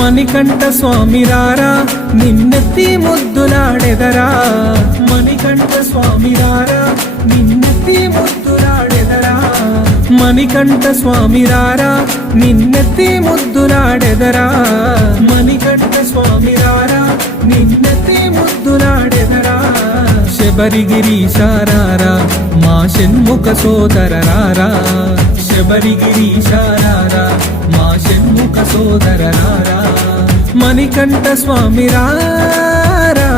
మణికంఠ స్వామి రారా నిన్నెత్తి ముద్దులాడెదరా మణికంఠ స్వామి రారా నిన్నెత్తి ముద్దులాడెదరా మణికంఠ స్వామి రారా నిన్నెత్తి ముద్దులాడెదరా మణికంఠ స్వామి రారా నిన్నెత్తి ముద్దులాడెదరా శబరిగిరీశారారా మా షణ్ముఖ సోదరరారా శబరిగిరీశారారా మా షణ్ముఖ సోదరరారా మణికంఠ స్వామి రారా